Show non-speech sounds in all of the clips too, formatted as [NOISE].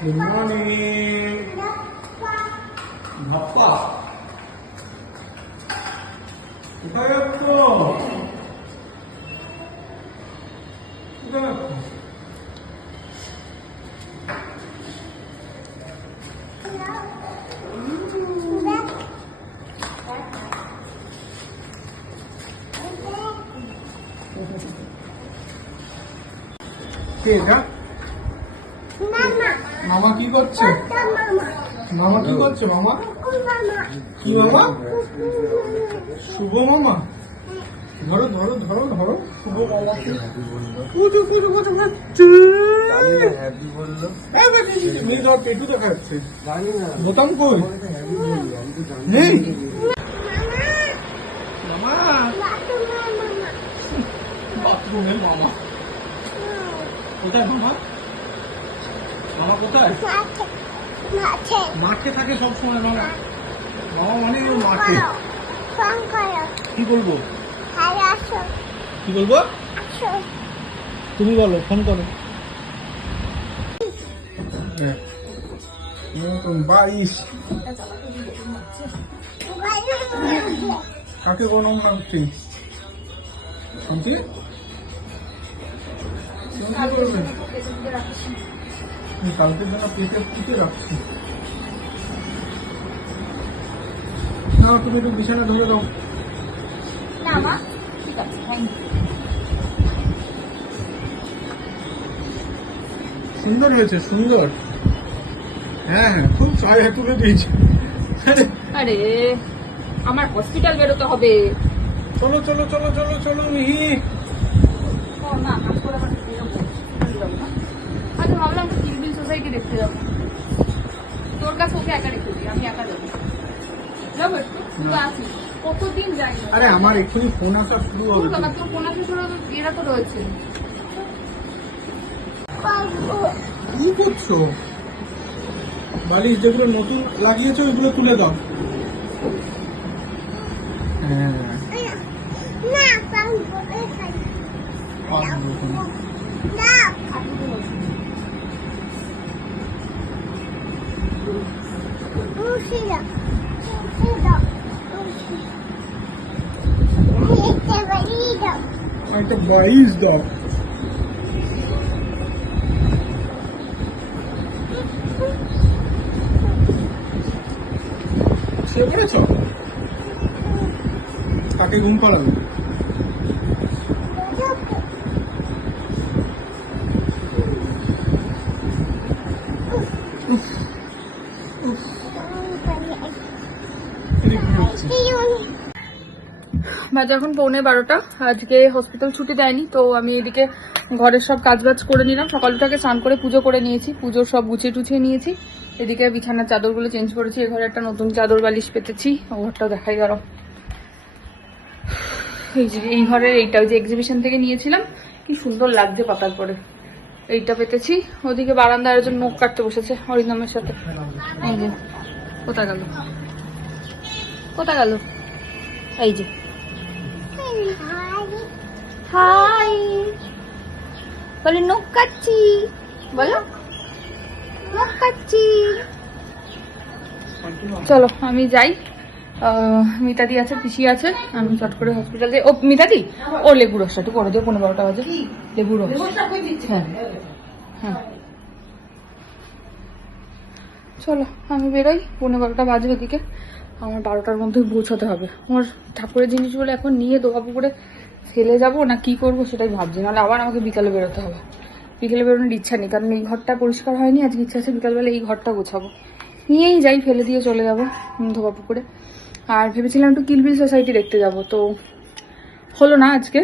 Good morning ভাপ্পা কোথায় যাচ্ছ কোথায় যাচ্ছ কে এটা মামা কি করছে মামা মামা? কি মামা? শুভ মামা। ধরো ধরো ধরো ধরো। শুভ মামা। কুচু কুচু খাচ্ছে মামা। মামা। কোথায় মামা? মামা কোথায়? মাঠে। থাকে সবসময় মামা বাবা মানে ও মাঠে। কি বলব? কি বলব? তুমি বলো ফোন করো। বাইশ। কাকে গরম রাখছি শুনছি কালকে জন্য পেটে ফুটে রাখছি। না তুমি একটু বিছানা ধরে দাও। সুন্দর হয়েছে সুন্দর। হ্যাঁ হ্যাঁ খুব ছায়া তুলে দিয়েছে। আরে আমার হসপিটাল বেরোতে হবে। চলো চলো চলো চলো চলো মিহি। না কাজ করে আবার বেরোবো। বেরোবো না। আচ্ছা ভাবলাম সোসাইটি দেখতে যাব। তোর কাছে ওকে একা রেখে দিই আমি একা যাব। একটু? কতদিন যাই না? আরে আমার এক্ষুনি ফোন আসা শুরু হবে তোর বাবা, তোর কোন কিছু এরা তো রয়েছে। কি করছ? বালিশ যেগুলো নতুন লাগিয়েছো ওইগুলো তুলে দাও। হ্যাঁ একটা বাইশ দাও সে পড়েছ কাকে ঘুম পাড়াবে এদিকে ঘুরছি। বাজে এখন পৌনে বারোটা, আজকে হসপিটাল ছুটি দেয়নি, তো আমি এদিকে ঘরের সব কাজ বাজ করে নিলাম। সকালটাকে স্নান করে পুজো করে নিয়েছি। পুজোর সব গুছিয়ে টুছিয়ে নিয়েছি। এদিকে বিছানার চাদরগুলো চেঞ্জ করেছি। এ ঘরে একটা নতুন চাদর বালিশ পেতেছি। ঘরটা দেখাই গেল এই যে, এই ঘরের এইটা ওই যে এক্সিবিশন থেকে নিয়েছিলাম। কি সুন্দর লাগছে পাতার পরে। এইটা পেতেছি। ওদিকে বারান্দার একজন নখ কাটতে বসেছে হরিনামের সাথে। এই কোথা গেল? কোথা গেল? এই যে হাই। বলে নখ কাটছি বলো। নখ কাটছি চলো আমি যাই। মিতাদি আছে পিসি আছে। আমি চট করে হসপিটাল যাই। ও মিতাদি? ও লেবু রসটা একটু করে দিও পনেরো বারোটা বাজে। লেবু রস। হ্যাঁ। হ্যাঁ। চলো আমি বেরোই। পনেরো বারোটা বাজে ওদিকে। আমার বারোটার মধ্যে পৌঁছাতে হবে। আমার ঠাকুরের জিনিসগুলো এখন নিয়ে দোকাপু করে ফেলে যাব না কি করব সেটাই ভাবছি। নাহলে আবার আমাকে বিকালে বেরোতে হবে। বিকেলে বেরোনোর ইচ্ছা নেই, কারণ এই ঘরটা পরিষ্কার হয়নি, আজকে ইচ্ছা আছে বিকালবেলা এই ঘরটা গোছাবো। নিয়েই যাই, ফেলে দিয়ে চলে যাব ধোবা পুকুরে আর ভেবেছিলাম একটু কিলবিল সোসাইটি দেখতে যাব, তো হলো না আজকে।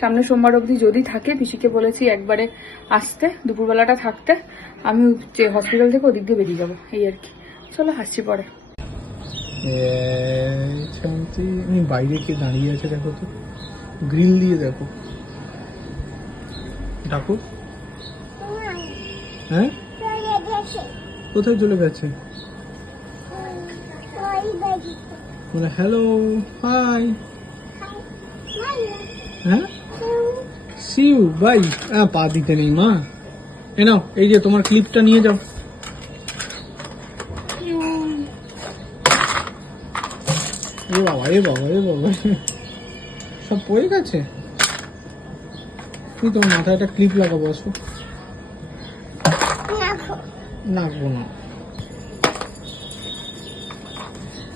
সামনে সোমবার অবধি যদি থাকে, পিসিকে বলেছি একবারে আসতে, দুপুরবেলাটা থাকতে। আমি হসপিটাল থেকে ওদিক দিয়ে বেরিয়ে যাব, এই আর কি। চলো হাসছি পরে। শান্তি আমি বাইরে কে দাঁড়িয়ে আছে দেখো তো। গ্রিল দিয়ে দেখো। ডাকো হ্যাঁ? কোথায় চলে গেছে? বলে হ্যালো হাই হ্যাঁ? সিউ বাই হ্যাঁ পা দিতে নেই, মা। এ নাও, এই যে তোমার ক্লিপটা নিয়ে যাও। এ বাবা এ বাবা এ বাবা সব পড়ে গেছে? তুই তোমার মাথায় একটা ক্লিপ লাগাবো, আসো। লাগবো না।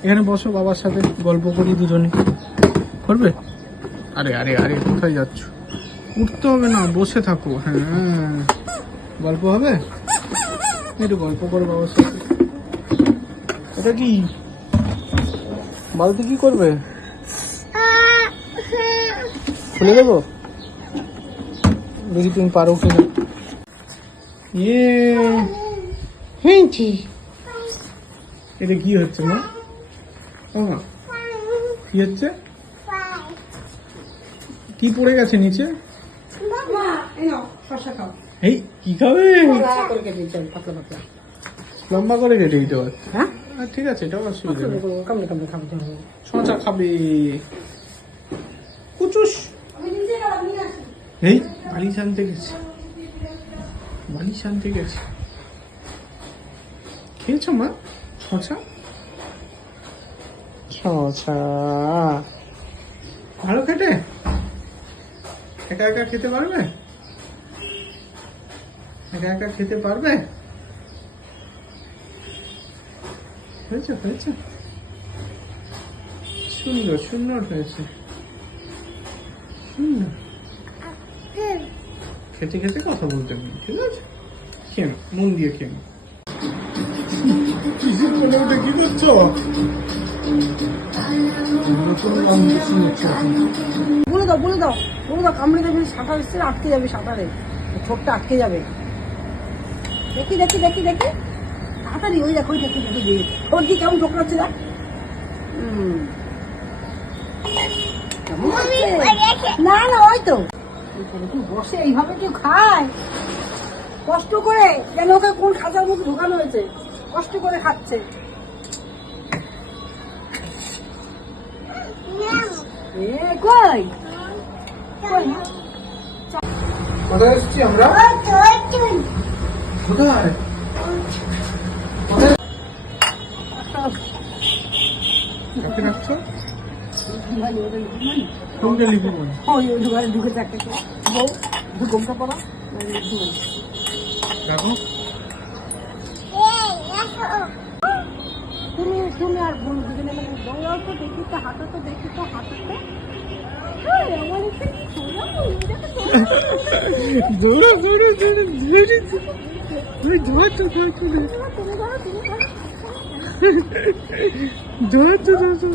এখানে বসো বাবার সাথে, গল্প করি দুজনে। করবে? আরে আরে আরে, কোথায় যাচ্ছ? উঠতে হবে না, বসে থাকো। হ্যাঁ গল্প হবে? একটু গল্প করো বাবার সাথে। এটা কি? বালতি কি করবে? খুলে দেবো? দেখি তুমি পারো কিনা ইয়ে। এটা কি হচ্ছে মা? কি হচ্ছে? কি পড়ে গেছে নিচে? এই কি খাবে? লম্বা করে কেটে দিতে পারছে হ্যাঁ? ঠিক আছে এটাও অসুবিধা নেই। শশা খাবে? কুচুস? এই বালিশ আনতে গেছে। বালিশ আনতে গেছে। খেয়েছো মা? শশা শশা ভালো খেটে একা একা খেতে পারবে? একা একা খেতে পারবে? হয়েছে হয়েছে। সুন্দর সুন্দর হয়েছে। সুন্দর খেতে খেতে কথা বলতে হবে ঠিক আছে? খেয়ে মন দিয়ে খেয়ে। কি করছ। বলে দাও বলে দাও বলে দাও কামড়ে দেবে সাঁতার এসছে আটকে যাবে সাঁতারে। ঠোঁটটা আটকে যাবে। দেখি দেখি দেখি দেখি। তাড়াতাড়ি ওই দেখো ওই দেখি দেখি দেখি। ওর কি কেমন ঠোকরাচ্ছে দেখ? না না ওই তো। বসে এইভাবে কেউ খায়? কষ্ট করে যেন ওকে কোন খাঁচার মধ্যে ঢোকানো হয়েছে। কষ্ট করে খাচ্ছে। কই? কই কোথায় এসেছি আমরা? কোথায়? কোনটা লিখব ওই ওই ঢুকে থাকে বউ ঢুকে গোমটা পড়া? রাখো। তুমি তুমি আর বোন দুজনে মানে দৌড়াও তো দেখি তো হাঁটো তো দেখি তো হাঁটোতে আমার এখানে সোনা দেখো দৌড়ো দৌড়ো দৌড়ো ধীরে ধীরে ধর তো ধর তো তুমি ধরো তুমি ধরো ধর। তো যাচ্ছে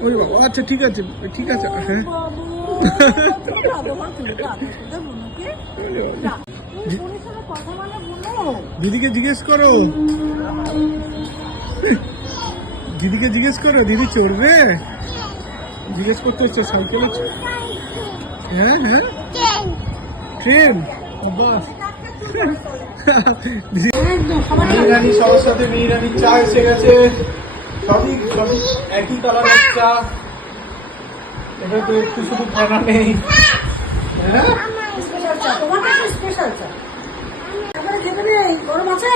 ওই বাবা আচ্ছা ঠিক আছে ঠিক আছে হ্যাঁ। দিদিকে জিজ্ঞেস করো। দিদিকে জিজ্ঞেস করো দিদি চড়বে? জিজ্ঞেস করতে হচ্ছে সাইকেলে হ্যাঁ হ্যাঁ। Train bus. দিদি সবার সাথে মিহিরানি চা এসে গেছে। সবই সবই একই কালারের চা। এটা তো একটু শুধু ফেনা নেই। হ্যাঁ? স্পেশাল চা তোমার স্পেশাল চা এবারে খেতে নেই গরম আছে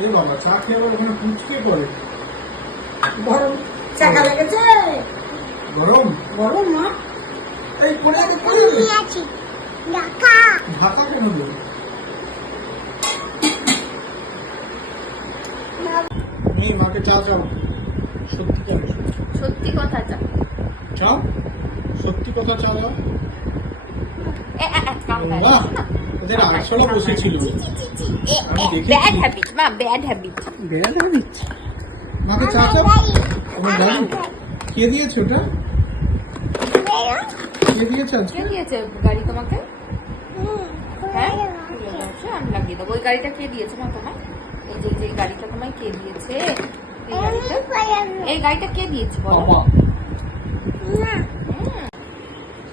এই বাবা চা খেয়ে ওখানে কুচকে পড়ে। গরম। চাকা লেগেছে গরম? গরম মা। এই পড়ে যাবে ঢাকা কেন নেই মাকে চা চাও। সত্যি চাও সত্যি কথা চা। চাও? সত্যি কথা চা দাও। ওদের বসেছিল। আমি। ব্যাড হ্যাবিট মা ব্যাড হ্যাবিট মাকে চা চাও? কে দিয়েছে ওটা? কে দিয়েছে কে দিয়েছে গাড়ি তোমাকে? হ্যাঁ? আমি লাগিয়ে দেবো। ওই গাড়িটা কে দিয়েছে মা তোমায়? এই যে যে গাড়িটা তোমায় কে দিয়েছে? এই গাড়িটা? এই গাড়িটা কে দিয়েছে বলো? বাবা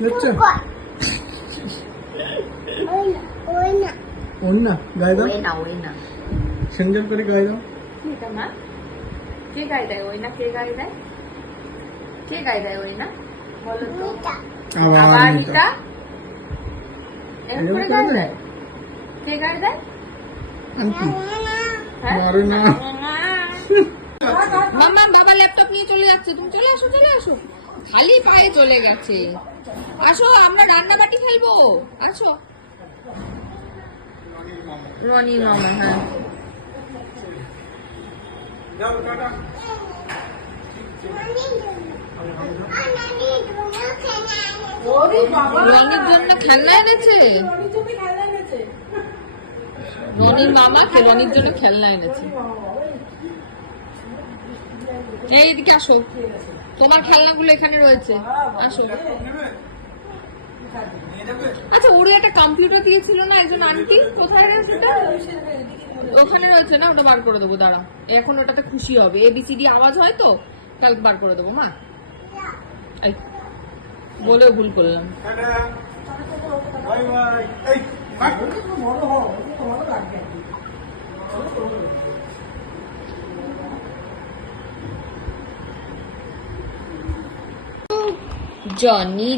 হচ্ছে ওর না গায়ে দাও। ওই না ওই না। সেঞ্জল করে গায়ে দাও। এটা মা? কে গাড়ি দেয় ওই না? কে গাড়ি দেয়? কে গাড়ি দেয় ওই না? বলো তো। আবার আবার এটা। এটা? এরকম করে গাড়ি দেয়? কে গাড়ি দেয়? মারে না। মাম্মা বাবা ল্যাপটপ নিয়ে চলে যাচ্ছে। তুমি চলে আসো চলে আসো। খালি পায়ে চলে গেছে। আসো আমরা রান্না বাটি খেলব আসো। রনি মামা হ্যাঁ। রনির জন্য খেলনা এনেছে? রনির মামা খে- রনির জন্য খেলনা এনেছে? এই এদিকে আসো। তোমার খেলনাগুলো এখানে রয়েছে। আসো। আচ্ছা ওরে একটা কম্পিউটার দিয়েছিল না একজন আন্টি, কোথায় রয়েছে ওটা? ওখানে রয়েছে না, ওটা বার করে দেবো, দাঁড়া। এখন ওটাতে খুশি হবে। এবিসিডি আওয়াজ হয় তো? কালকে বার করে দেবো, মা। বলেও ভুল করলাম। Bye bye. Johnny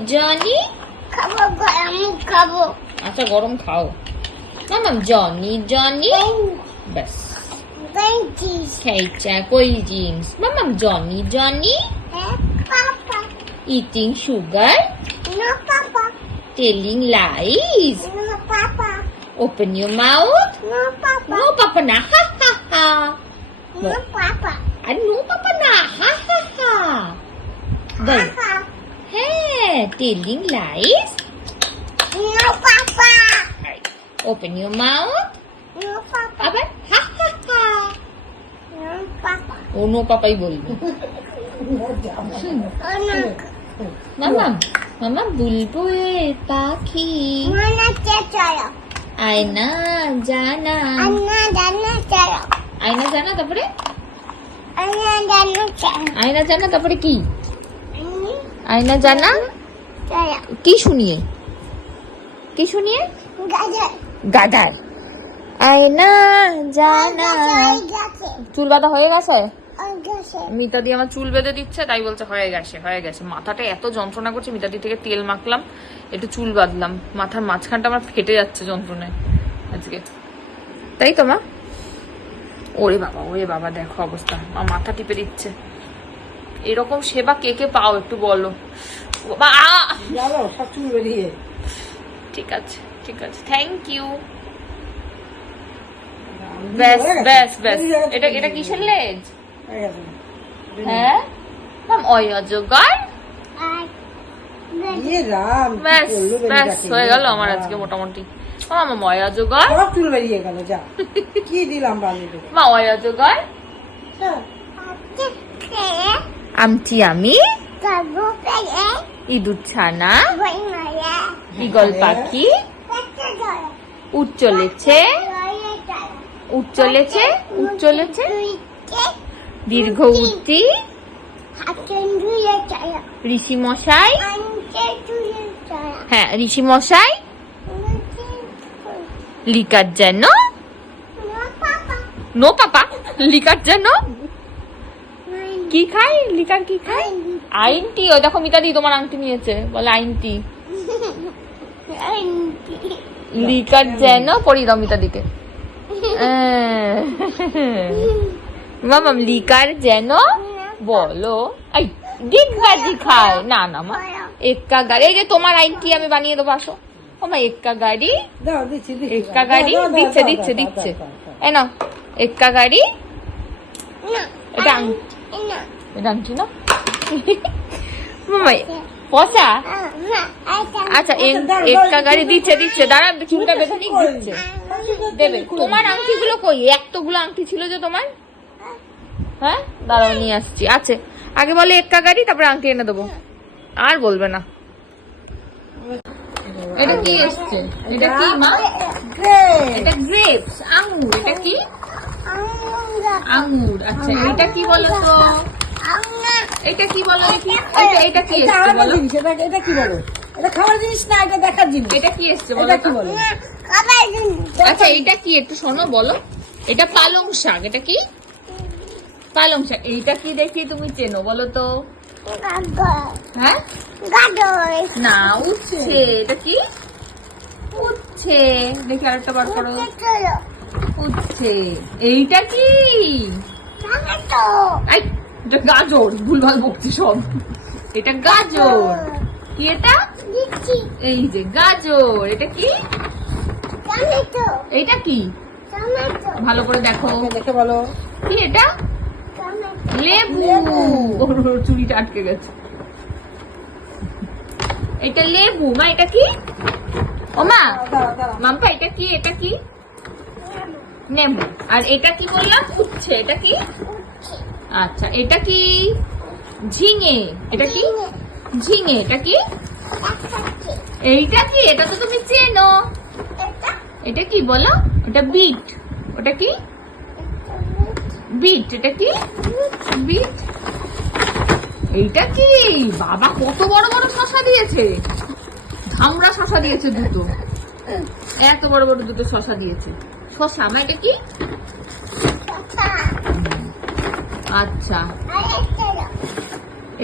Johnny? খাব গরম খাব। আচ্ছা গরম খাও। মামাম জনি জনি? ব্যাস। খেয়েছে কই জিন্স মামাম Johnny Johnny? Eating sugar? No papa. telling lies no papa open your mouth no papa no papa না হা হা হা নো পাপা আর নো পাপা না হা হা হা বল পাপা হ্যাঁ telling lies no papa open your mouth no papa আবার ha ha ha no papa ও no Papai বলবে no মামা মামা বুলবুল পাখি মনে চলো আয়না জানা। আন্না জানা চলো আয়না জানা তারপরে? আন্না জানা চলো আয়না জানা তারপরে কি? আয়না জানা? কি শুনিয়ে? কি শুনিয়ে? গাজর। গাদার আয়না জানা। চুল বাঁধা হয়ে গেছে? গেছে মিতা দিয়ে আমার চুল বেঁধে দিচ্ছে তাই বলছে হয়ে গেছে হয়ে গেছে। মাথাটা এত যন্ত্রণা করছে মিতাদি থেকে তেল মাখলাম একটু চুল বাঁধলাম। মাথার মাঝখানটা আমার ফেটে যাচ্ছে যন্ত্রণায় আজকে। তাই তো মা? ওরে বাবা ওরে বাবা দেখো অবস্থা। মা মাথা টিপে দিচ্ছে। এরকম সেবা কে কে পাও একটু বলো। ঠিক আছে ঠিক আছে। থ্যাংক ইউ ব্যাস ব্যাস ব্যাস। এটা এটা কিসের লেজ? হয়ে? হ্যাঁ ইয়ে হয়ে গেল আমার আজকে মোটামুটি। আমার ময়া জোগাড়। চুল বেরিয়ে গেল যা। [LAUGHS] কি দিলাম মা জোগাড়। আমটি আমি। ইঁদুর ছানা। ইগল পাখি। পেটে ধরে উঠ চলেছে উঠ চলেছে উঠ চলেছে দীর্ঘ চলো ঋষি মশাই হ্যাঁ ঋষি মশাই লিকার যেন নো পাপা লিকার যেন কি খাই? লিকার কি খাই? আইনটি। ও দেখো মিতাদি তোমার আংটি নিয়েছে। বলে আইনটি। লিকার যেন পড়ি দাও মিতাদিকে। [LAUGHS] মামাম লিকার যেন বলো। এই ডিগবাজি খায় না না মা। এক্কা গাড়ি। এই যে তোমার আইনটি আমি বানিয়ে দেবো আসো। ও মা এক্কা গাড়ি। এক্কা গাড়ি। দিচ্ছে দিচ্ছে দিচ্ছে। এ নাও এক্কা গাড়ি। না এটা আং- এটা আংটি না? মামা পচা আচ্ছা এক্কা গাড়ি দিচ্ছে দিচ্ছে দাঁড়া চুলটা বেঁধে নিক দিচ্ছে। দেবে। তোমার আংটিগুলো কই? এতগুলো আংটি ছিল যে তোমার? হ্যাঁ? দাঁড়াও নিয়ে আসছি। আছে। আগে বলে এক্কা গাড়ি তারপরে আংটি এনে দেবো। আর বলবে না। এটা কি এসছে? এটা কি মা? এটা গ্রেপস আঙ্গুর এটা কি? আঙ্গুর আচ্ছা এটা কি বলো তো? এটা কি বলো দেখি? এটা এটা কি এসছে বলো? এটা এটা কি বলো? এটা খাওয়ার জিনিস না এটা দেখার জিনিস? এটা কি এসছে বলো এটা কি বলো? আচ্ছা এটা কি? একটু শোনো বলো। এটা পালং শাক এটা কি? পালং শাক এইটা কি দেখি তুমি চেনো বলো তো? হ্যাঁ? না উঠছে এটা কি? উচ্ছে। দেখি আরেকটা বার করো। উচ্ছে এইটা কি? গাজর। ভুলভাল বকছি সব। এটা গাজর। কি এটা? এই যে গাজর। এটা কি? এইটা কি? ভালো করে দেখো দেখে বলো। কি এটা? লেবু। ওর চুড়িটা আটকে গেছে। এটা লেবু। মা এটা কি? ও মা মাম্পা এটা কি? এটা কি? নেবু। আর এটা কি বললাম? উচ্ছে। এটা কি? আচ্ছা এটা কি? ঝিঙে। এটা কি? ঝিঙে। এটা কি? এইটা কি? এটা তো তুমি চেনো। এটা? এটা কি বলো? ওটা বিট। ওটা কি? বিট, এটা কি? বিট? এইটা কি? বাবা, কত বড় বড় শশা দিয়েছে। ধামড়া শশা দিয়েছে দুটো। এত বড় বড় দুটো শশা দিয়েছে। শশা আমার এটা কি? আচ্ছা।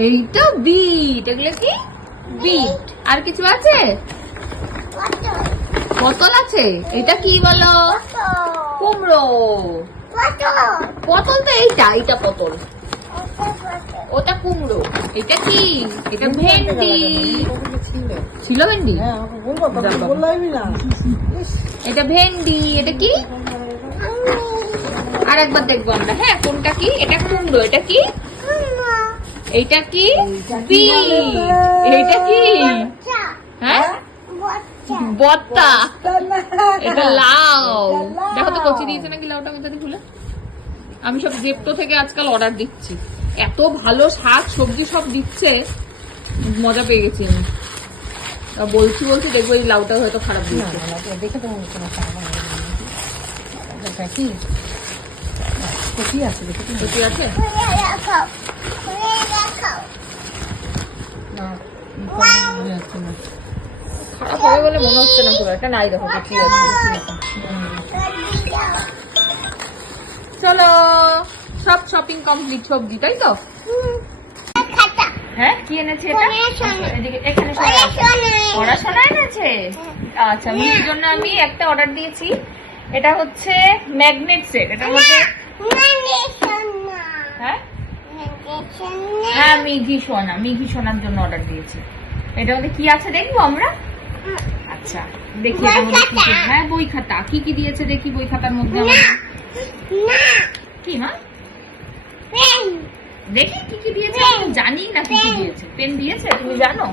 এইটা বিট। এগুলো কি? বিট। আর কিছু আছে? পটল আছে? এটা কি বলো? কুমড়ো। পটল পটল তো এইটা এইটা পটল। ওটা কুমড়ো। এটা কি? এটা ভেন্ডি। ছিল ভেন্ডি? হ্যাঁ এটা ভেন্ডি এটা কি? আর একবার দেখব আমরা। হ্যাঁ কোনটা কি? এটা কুমড়ো এটা কি? এইটা কি? এইটা কি বিট। বলো কি? হ্যাঁ? বত্তা এটা লাউ। এটা কচি দিয়েছে নাকি লাউটা মিতাদি খুলে? আমি সব জেপটো থেকে আজকাল অর্ডার দিচ্ছি। এত ভালো শাক সবজি সব দিচ্ছে মজা পেয়ে গেছি আমি। তা বলছি বলছি দেখব এই লাউটা হয়তো খারাপ দিয়েছে দেখে তো মনে হচ্ছে। এটা কি? আছে দেখে কচি আছে? না। খারাপ হবে বলে মনে হচ্ছে না খুব একটা নাই দেখো কচি আছে? চলো সব শপিং কমপ্লিট সবজি তাই তো? হ্যাঁ কি এনেছে এটা। এখানে পড়াশোনা এনেছে? আচ্ছা মিষ্টির জন্য আমি একটা অর্ডার দিয়েছি। এটা হচ্ছে ম্যাগনেট সেট মধ্যে নানেশনা হ্যাঁ? হ্যাঁ মিঘি সোনা মিঘি সোনার জন্য অর্ডার দিয়েছি। এটার মধ্যে কি আছে দেখব আমরা? আচ্ছা দেখি হ্যাঁ বই খাতা কি কি দিয়েছে দেখি বই খাতার মধ্যে কি মা দেখি কি কি দিয়েছে। আমি জানি না কি কি দিয়েছে। পেন দিয়েছে? তুমি জানো?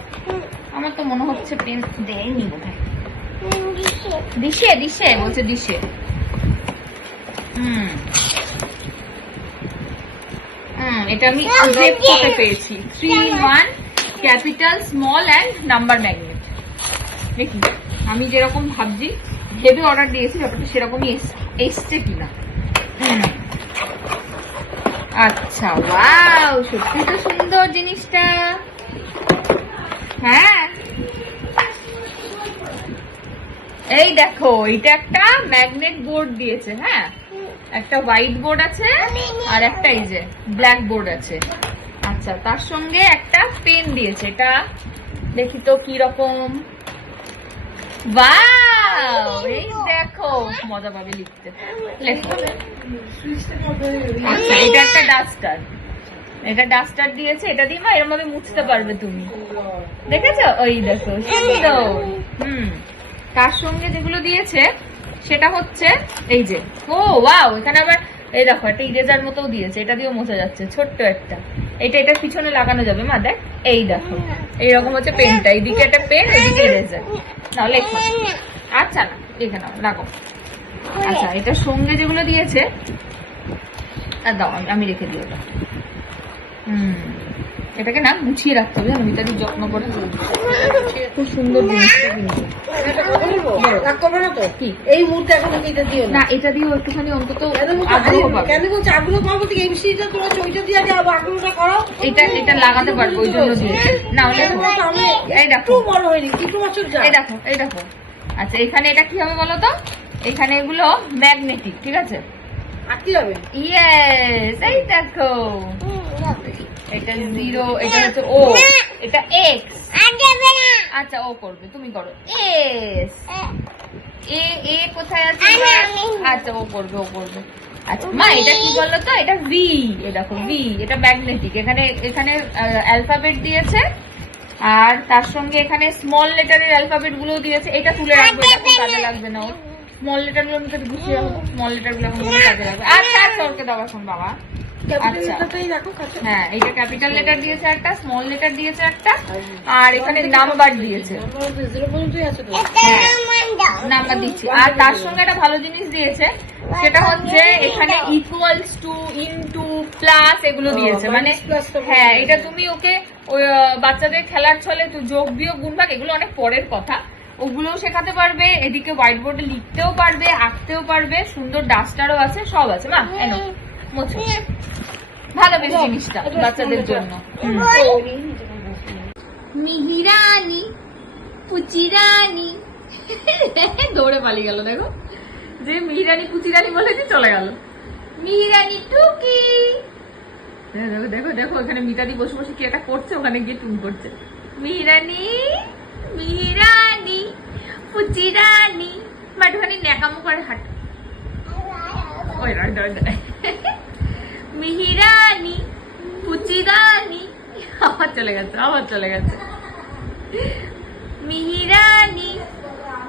আমার তো মনে হচ্ছে পেন দেয়নি বোধহয়। দিশে দিশে বলছে দিশে হুম। হুম এটা আমি পেয়েছি। Three one capital small and number magnet দেখি। আমি যেরকম ভাবছি, ভেবে অর্ডার দিয়েছি, ব্যাপারটা সেরকমই এস- এসছে কিনা। আচ্ছা ওয়াও সত্যি তো সুন্দর জিনিসটা। হ্যাঁ। এই দেখো এটা একটা ম্যাগনেট বোর্ড দিয়েছে হ্যাঁ? একটা হোয়াইট বোর্ড আছে, আর একটা এই যে ব্ল্যাক বোর্ড আছে। আচ্ছা তার সঙ্গে একটা পেন দিয়েছে, এটা দেখি তো কি রকম এই দেখো মজা পাবে লিখতে এটা একটা ডাস্টার এটা ডাস্টার দিয়েছে এটা দিয়ে ভাবে মুছতে পারবে তুমি। দেখেছ? ওই দেখো সুন্দর। হুম। তার সঙ্গে যেগুলো দিয়েছে সেটা হচ্ছে এই যে। ও ওয়াও এখানে আবার এই দেখো একটা ইরেজার মতো দিয়েছে। এটা দিয়েও মোছা যাচ্ছে ছোট্ট একটা। এটা এটার পিছনে লাগানো যাবে, মা, দেখ, এই দেখো। এইরকম হচ্ছে পেনটা এইদিকে একটা পেন, এদিকে ইরেজার। নাও, লেখো আচ্ছা না লিখে নাও, রাখো। আচ্ছা এটা সঙ্গে যেগুলো দিয়েছে, আর দাও আমি রেখে দিই ওটা। হুম। এটাকে না গুছিয়ে রাখতে হবে জানো মিতাদি যত্ন করে খুব সুন্দর জিনিসটা কিন্তু। কি? এই মুহূর্তে এখন এটা দিও না। এটা একটুখানি অন্তত কেন বলছো? আগ্রহ আরে, পাবে থেকে এই বিষয়টা তোমরা ওইটা দিয়ে আগে আগ্রহটা করো এটা এটা লাগাতে পারব ওই জন্য না আমি এই দেখো। বড় হয়নি কিছু বছর এই দেখো এই দেখো। আচ্ছা এখানে এটা কি হবে বলো তো? এখানে এগুলো ম্যাগনেটিক ঠিক আছে? আটকে যাবে ইয়েস এই দেখো। এটা জিরো এটা হচ্ছে ও এটা এক্স আচ্ছা ও করবে তুমি করো। S A. এ কোথায় আছে? আমি। আচ্ছা ও করবে ও করবে। আচ্ছা মা এটা কি বলল তো? এটা ভি এ দেখো ভি এটা ম্যাগনেটিক এখানে এখানে অ্যালফাবেট দিয়েছে। আর তার সঙ্গে এখানে স্মল লেটারের অ্যালফাবেটগুলো দিয়েছে। এটা তুলে রাখবে এটা কাজে লাগবে না স্মল লেটারগুলো আমি গুছিয়ে রাখব স্মল লেটারগুলো এখন কাজে লাগবে। আচ্ছা আচ্ছা ওকে দাও এখন বাবা। হ্যাঁ এটা ক্যাপিটাল লেটার দিয়েছে একটা স্মল লেটার দিয়েছে একটা আর এখানে নাম্বার দিয়েছে। জিরো পর্যন্তই আছে তো? এটা নামান দাও। নাম্বার দিচ্ছি। আর তার সঙ্গে একটা ভালো জিনিস দিয়েছে সেটা হচ্ছে এখানে ইকুয়ালস টু ইনটু প্লাস এগুলো দিয়েছে। মানে হ্যাঁ এটা তুমি ওকে বাচ্চাদের খেলার ছলে যোগ বিয়োগ গুণভাগ এগুলো অনেক পরের কথা। ওগুলোও শেখাতে পারবে এদিকে হোয়াইট বোর্ডে লিখতেও পারবে আঁকতেও পারবে সুন্দর ডাস্টারও আছে সব আছে। মা এনো। মোছো। ভালো বেশ জিনিসটা বাচ্চাদের জন্য। মিহিরানি পুচিরানি। দৌড়ে পালিয়ে গেল দেখো। যে মিহিরানি পুচিরানি বলেছি চলে গেল। মিহিরানি টুকি। দেখো, দেখো দেখো দেখো এখানে মিতাদি বসে বসে কি একটা করছে ওখানে গিয়ে টুন করছে। মিহিরানি মিহিরানি পুচিরানি। মাঠখানি ন্যাকামো করে হাঁট। ওই রাই। মিহিরানি, পুচিরানি। আবার চলে গেছে, আবার চলে গেছে। মিহিরানি,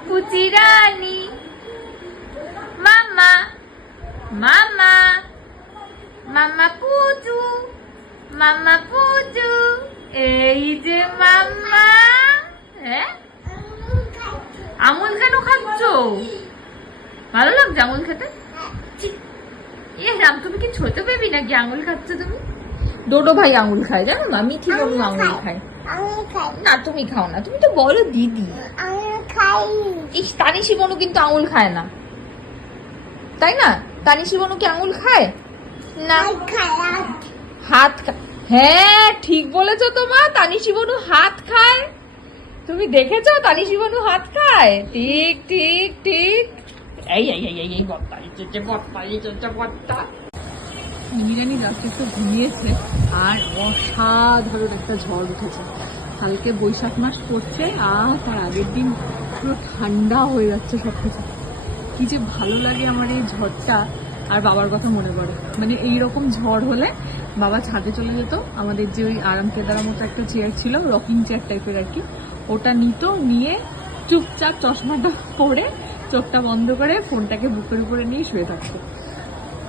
পুচিরানি। মামা মামা মামা পুচু মামা পুচু। এই যে মামা হ্যাঁ? আমুল কেন খাচ্ছ? ভালো লাগছে আমুল খেতে। এ রাম তুমি কি ছোট বেবি নাকি? আঙুল খাচ্ছ তুমি? ডোডো ভাই আঙুল খায় জানো না মিঠি বাবু আঙুল খায় না তুমি খাও না। তুমি তো বলো দিদি। ইস তানিশি বনু কিন্তু আঙুল খায় না। তাই না? তানিশি বনু কি আঙুল খায়? না। আমি হাত খা- হ্যাঁ ঠিক বলেছ তোমা। তানিশি বনু হাত খায়। তুমি দেখেছ তানিশি বনু হাত খায়? ঠিক ঠিক ঠিক। এই এই এই এই এই এই এই মিরানি রাত্রে ঘুমিয়েছে আর অসাধারণ একটা ঝড় উঠেছে। কালকে বৈশাখ মাস পড়ছে আর তার আগের দিন পুরো ঠান্ডা হয়ে যাচ্ছে সব কিছু কি যে ভালো লাগে আমার এই ঝড়টা আর বাবার কথা মনে পড়ে। মানে এইরকম ঝড় হলে বাবা ছাদে চলে যেত। আমাদের যে ওই আরাম কেদারা মতো একটা চেয়ার ছিল রকিং চেয়ার টাইপের আর কি, ওটা নিত, নিয়ে চুপচাপ চশমাটা পরে চোখটা বন্ধ করে ফোনটাকে বুকের উপরে নিয়ে শুয়ে থাকতো।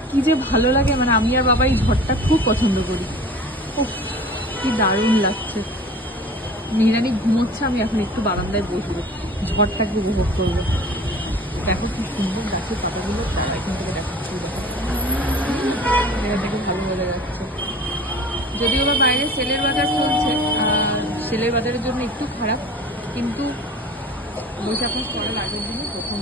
কি যে ভালো লাগে মানে আমি আর বাবা এই ঝড়টা খুব পছন্দ করি। ও কি দারুণ লাগছে। নিরানি ঘুমোচ্ছে, আমি এখন একটু বারান্দায় বসবো। ঝড়টাকে উপভোগ করব। দেখো কি সুন্দর গাছের পাতাগুলো, তারা এখান থেকে দেখাচ্ছে। দেখো ভালো বোঝা যাচ্ছে। যদিও বা বাইরে সেলের বাজার চলছে আর সেলের বাজারের জন্য একটু খারাপ, কিন্তু বৈশাখ মাস পরের আগের দিনই প্রথম।